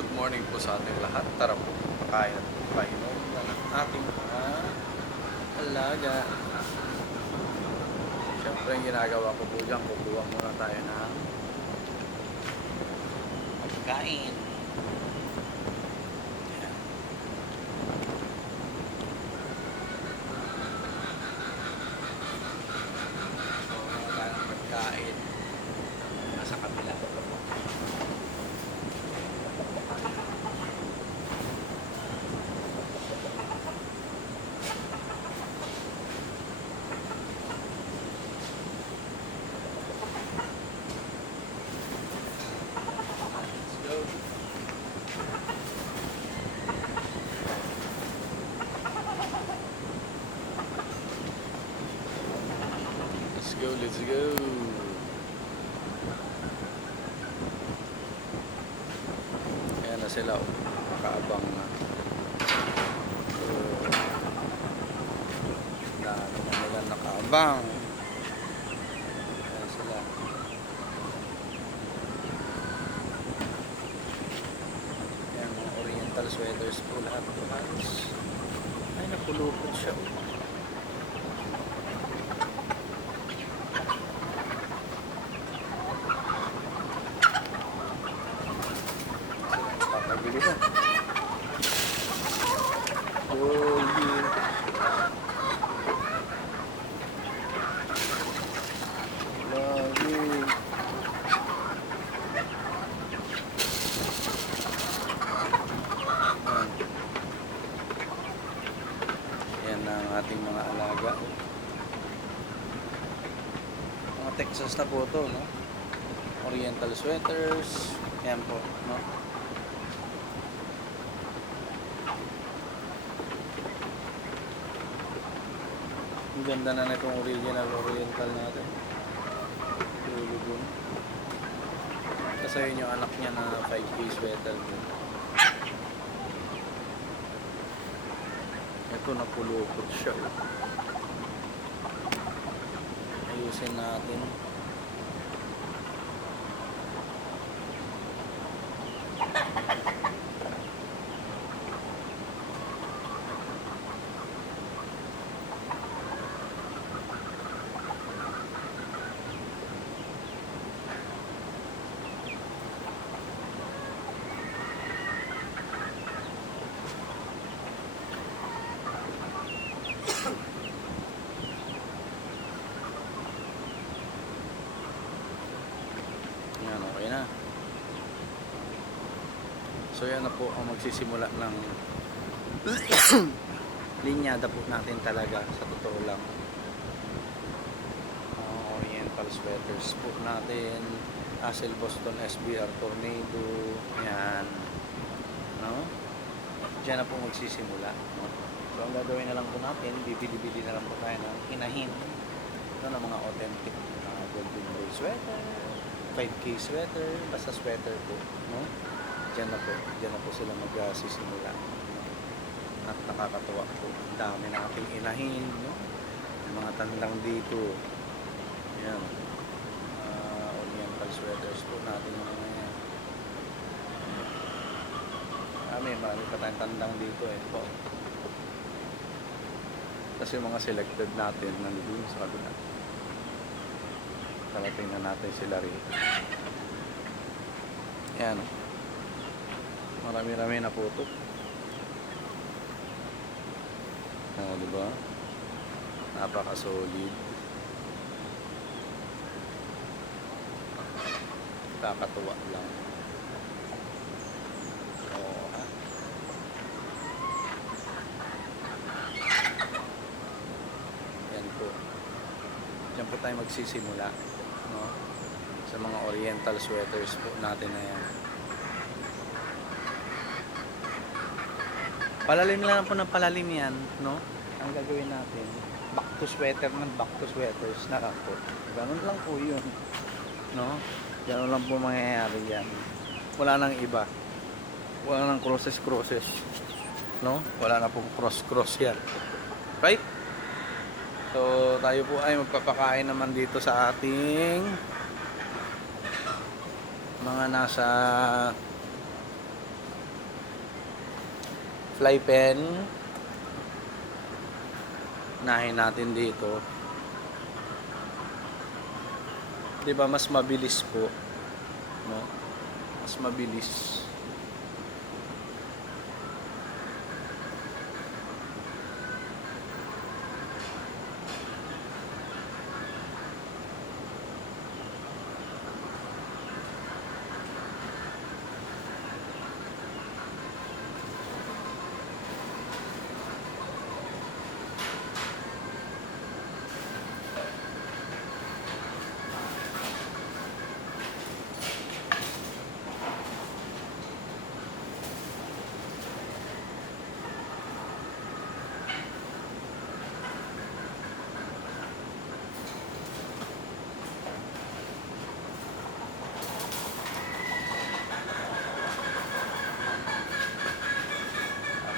Good morning po sa ating lahat. Tara po, pakain at painom na ng ating mga alaga. Siyempre, ang ginagawa ko po dyan, kukuha muna tayo ng pagkain. Ayan. So, muna tayo ng pagkain. Nasa kabila. Let's go. Ayan na sila, makaabang na. Dami na nila nakaabang. Ayan sila. Ayan, mga oriental sweaters po lahat po halos. Ay, napulupot siya. Pabili ko. Holy. Lagi. Yan ang ating mga alaga. Mga Texas na po to, no? Oriental sweaters. Yan po, no? Ang ganda na itong original oriental natin. Lulugon. Kasi yun yung anak niya na 5-piece sweater din. Ito napulupot siya. Ayusin natin. Yan, okay na. So yan na po ang magsisimula ng linyada po natin talaga, sa totoo lang. Oriental sweaters po natin, Hassel Boston SBR Tornado, yan, no? Diyan na po magsisimula, no? So ang gagawin na lang po natin, bibili-bili na lang po tayo ng inahin, no, ng mga authentic golden boy sweater, 5K sweater, basta sweater po, no? Diyan na po sila magsisimula, no? At nakakatuwa po, ang dami na ating inahin, no? May mga tandang dito, yan, oriental sweaters po natin yung mga yan. Marami pa tayong tandang dito po. Kasi yung mga selected natin nandun sa kabila. Talating na natin sila rito. Yan. Marami-rami na po ito. Diba? Napaka-solid. Kakatuwa lang. Oo, ha? Yan po. Diyan po tayo magsisimula, no? Sa mga oriental sweaters po natin na yan. Palalim lang po ng palalim yan, no? Ang gagawin natin, back to sweater ng back to sweaters na lang po. Ganun lang po yun, no? Ganun lang po mangyayari yan. Wala nang iba. Wala nang crosses, no? Wala na pong cross yan. Right? So, tayo po ay magpapakain naman dito sa ating mga nasa fly pen. Unahin natin dito. 'Di ba mas mabilis po, no? Mas mabilis.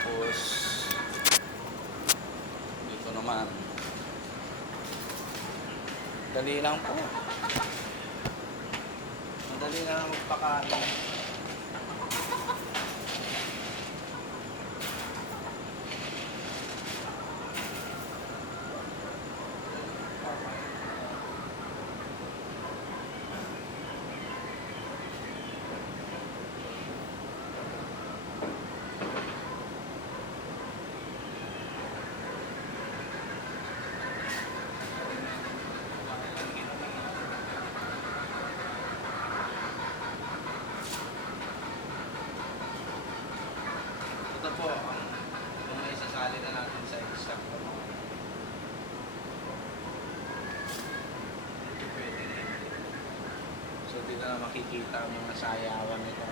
Tapos dito naman. Dali lang po. Madali lang magpakain. Ito po ang may isasali na natin sa stock po. Ito pwede rin. So dito na makikita ang mga sayawan nito.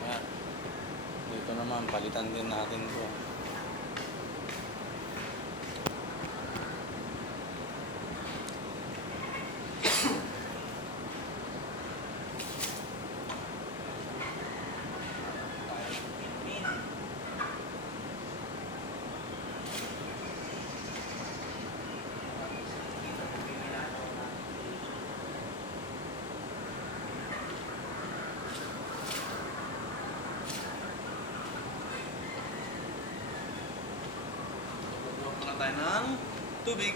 Ayan. Dito naman palitan din natin to. Tayo ng tubig.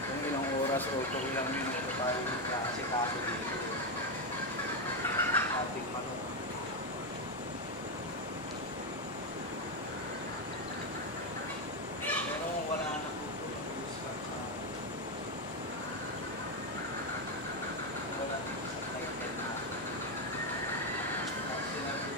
Kung ilang oras o kung ilang minuto tayo kasi dito ating manok. Pero wala na po wala dito sa flight na sinabi.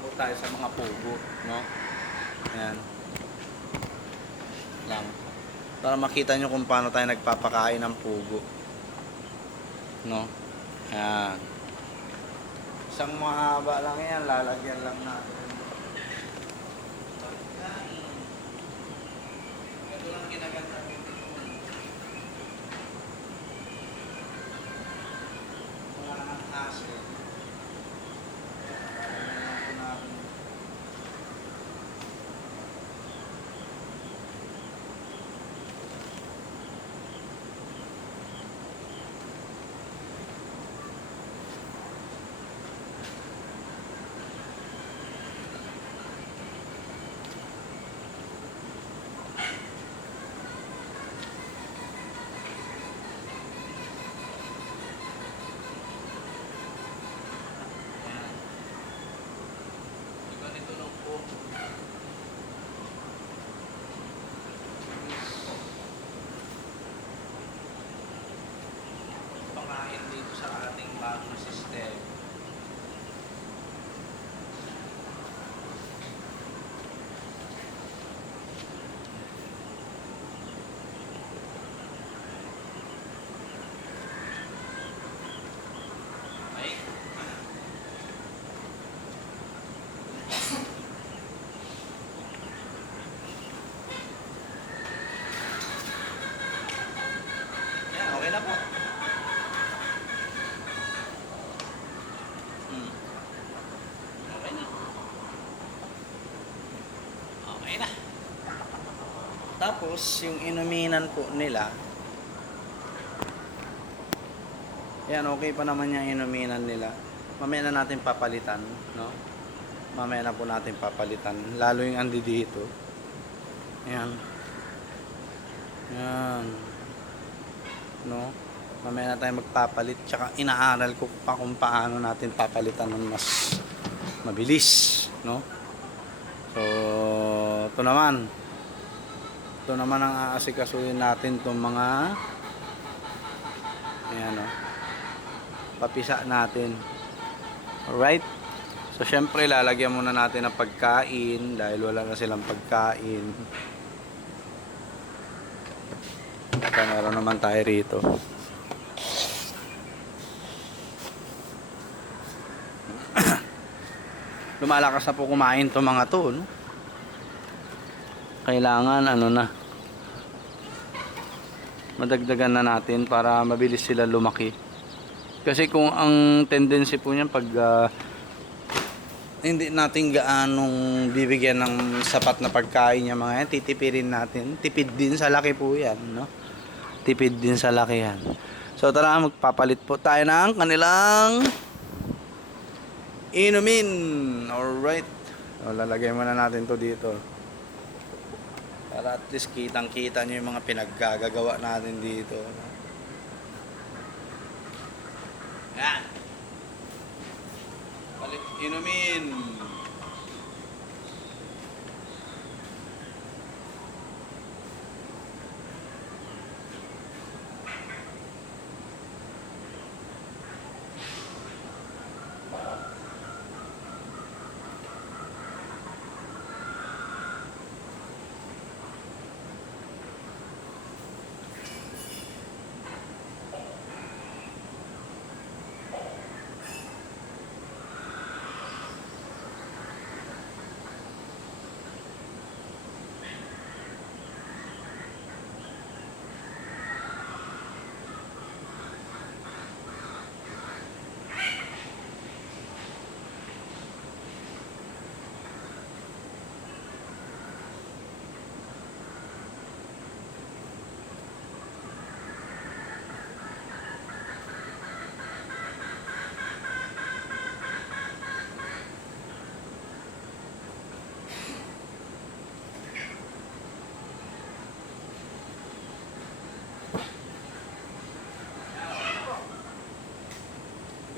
Po tayo sa mga pugo, no? Ayan. Lang. Para makita nyo kung paano tayo nagpapakain ng pugo. No? Ayan. Isang mahaba lang yan, lalagyan lang natin. Ito lang ginaganda dito. Wala nang hassle. Ayun na. Tapos, yung inuminan po nila, yan, okay pa naman yung inuminan nila. Mamaya na natin papalitan, no? Mamaya na po natin papalitan. Lalo yung andi dito. Ayan. Ayan. No? Mamaya na tayo magpapalit. Tsaka inaaral ko pa kung paano natin papalitan ng mas mabilis, no? So, ito naman. Ito naman ang aasikasuhin natin itong mga ayan, no? Papisa natin. Alright? So, syempre, lalagyan muna natin ng pagkain dahil wala na silang pagkain. Kaya meron naman tayo rito. Lumalakas na po kumain to mga to, no? Kailangan ano na, madagdagan na natin para mabilis sila lumaki. Kasi kung ang tendency po niyan pag hindi natin gaanong bibigyan ng sapat na pagkain niya mga yan, titipirin natin. Tipid din sa laki po yan, no? Tipid din sa laki yan. So tara, magpapalit po tayo ng kanilang inumin. Alright. So, lalagay muna natin to dito. Para at least kitang-kita nyo yung mga pinaggagawa natin dito. Yan. Palit inumin.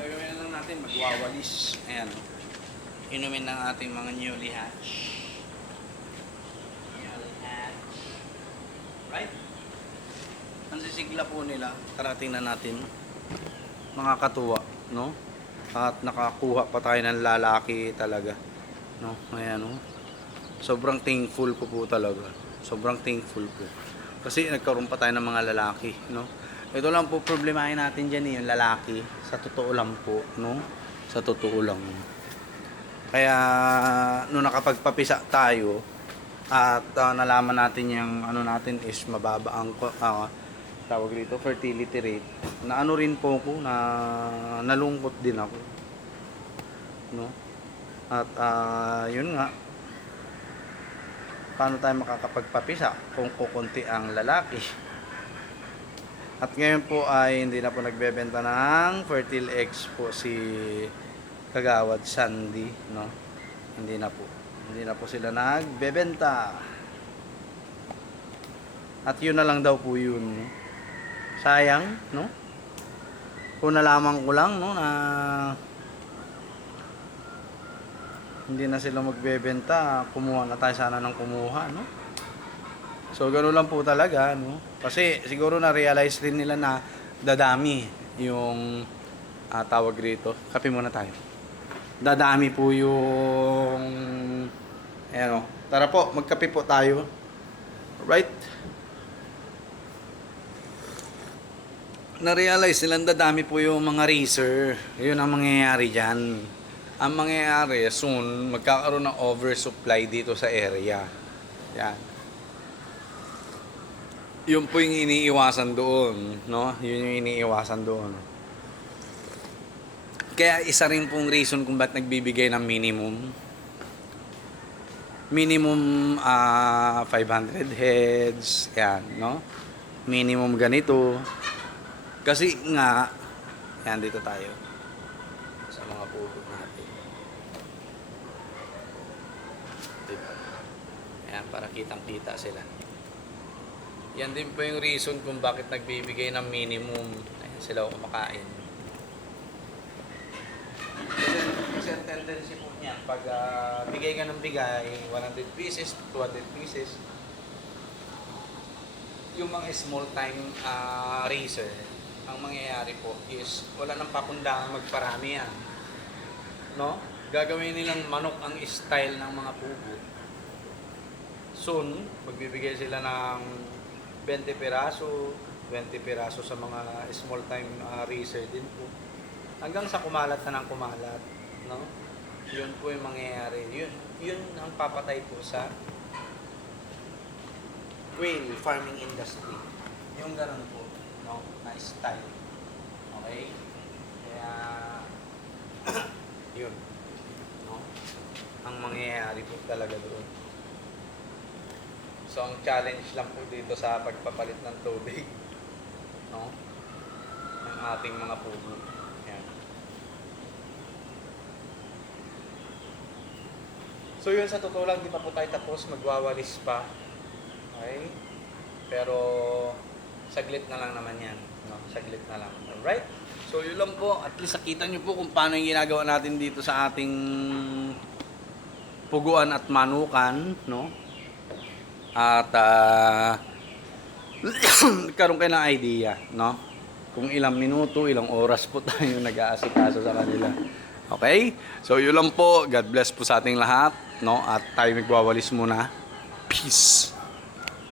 Gagawin na lang natin, magwawalis. Ayan. Inumin ng ating mga newly hatch. Newly hatch. Right? Ang sisigla po nila, karating na natin. Nakakatuwa, no? At nakakuha pa tayo ng lalaki talaga. No? Ayan, no? Sobrang thankful ko po talaga. Sobrang thankful po. Kasi nagkaroon pa tayo ng mga lalaki, no? Ito lang po problemahin natin dyan yung lalaki. Sa totoo lang po, no? Sa totoo lang. Kaya, nung nakapagpapisa tayo, at nalaman natin yung ano natin is mababa ang tawag dito, fertility rate. Na ano rin po ako, na nalungkot din ako. No? At yun nga, paano tayo makakapagpapisa kung kukunti ang lalaki? At ngayon po ay hindi na po nagbebenta ng fertile eggs po si Kagawad Sandy, no? Hindi na po. Hindi na po sila nagbebenta. At yun na lang daw po yun, no? Sayang, no? Kung nalaman ko lang, no, na hindi na sila magbebenta, kumuha na tayo sana ng kumuha, no? So, gano'n lang po talaga, no? Kasi siguro na-realize din nila na dadami yung tawag rito. Kape muna tayo. Dadami po yung ayan, o. Tara po, magkape po tayo. Right? Na-realize nilang dadami po yung mga racer. Yun ang mangyayari dyan. Ang mangyayari, soon, magkakaroon ng oversupply dito sa area. Yan. Yun po yung iniiwasan doon, no? Yun yung iniiwasan doon. Kaya isa rin pong reason kung ba't nagbibigay ng minimum. minimum 500 heads, yan, no? Minimum ganito. Kasi nga, yan dito tayo sa mga pugo natin. Diba? Ayan, para kitang-kita sila. Yan din po yung reason kung bakit nagbibigay ng minimum. Ayan sila kumakain. Kasi ang tendency po niya, pag bigay ka ng bigay, 100 pieces, 200 pieces, yung mga small time racer, ang mangyayari po is wala nang pakundangan magparami yan. No? Gagawin nilang manok ang style ng mga pugo. Soon, magbibigay sila ng 20 piraso, 20 piraso sa mga small time racer din po. Hanggang sa kumalat na ng kumalat, no? Yun po yung mangyayari. Yun ang papatay po sa quail farming industry. Yung ganun po, no? Na style. Okay? Kaya yun, no? Ang mangyayari po talaga doon. So, ang challenge lang po dito sa pagpapalit ng tubig, no? Ng ating mga pugo. Yan. So, yun sa totoo lang, di pa po tayo tapos. Magwawalis pa. Okay? Pero, saglit na lang naman yan. No? Saglit na lang. Alright? So, yun lang po. At least nakita nyo po kung paano yung ginagawa natin dito sa ating puguan at manukan, no? At karoon kayo ng idea, no? Kung ilang minuto, ilang oras po tayo nag-aasikaso sa kanila. Okay? So, yun lang po. God bless po sa ating lahat, no? At tayo magwawalis muna. Peace!